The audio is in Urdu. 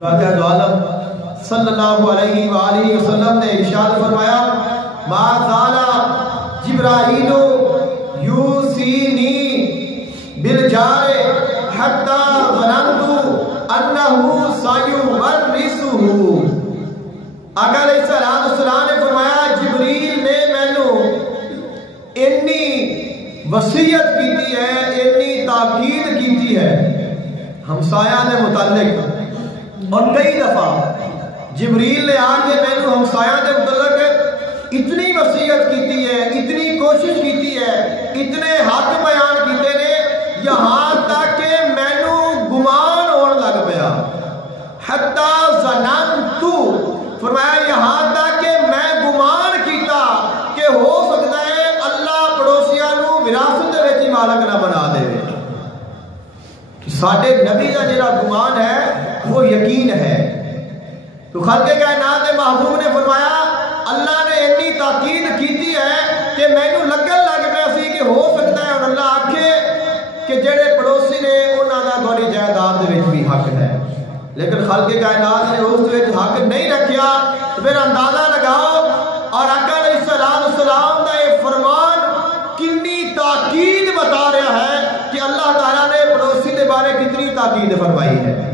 دو عالم صلی اللہ علیہ وآلہ وسلم نے ارشاد فرمایا ما زال جبرائیل یوصینی بالجار حتی ظننت انہ سیورثہ۔ آقا علیہ السلام نے فرمایا جبریل نے مینوں انی وصیت کیتی ہے، انی تاکید کیتی ہے ہمسایہ نے متعلق، اور کئی دفعہ جبریل نے آ کے مینوں ہمسایہ کے متعلق اتنی وصیت کیتی ہے، اتنی کوشش کیتی ہے، اتنے حق بیان کیتے نے، یہاں تک کہ مینوں گمان ہون لگ پیا۔ حتی ظننت، فرمایا یہاں تک کہ میں گمان کیتا کہ ہو سکتا ہے اللہ پڑوسیاں نو وراثت دے وچ مالک نہ بنا دے۔ ساڈے نبی کا جڑا گمان ہے وہ یقین ہے۔ تو خالق کائنات محبوب نے فرمایا اللہ نے اتنی تاکید کیتی ہے کہ مینوں لگن لگ پیا سی کہ ہو سکتا ہے اور اللہ آکھے کہ جڑے پڑوسی نے انہاں دا تھوڑی جائیداد دے وچ بھی حق ہے، لیکن خالق کائنات نے اس وچ حق نہیں رکھیا۔ تو پھر اندازہ لگاؤ اور آقا علیہ السلام دا یہ فرمان کنی تاکید بتا رہا ہے کہ اللہ تعالیٰ نے پڑوسی کے بارے کتنی تاکید فرمائی ہے۔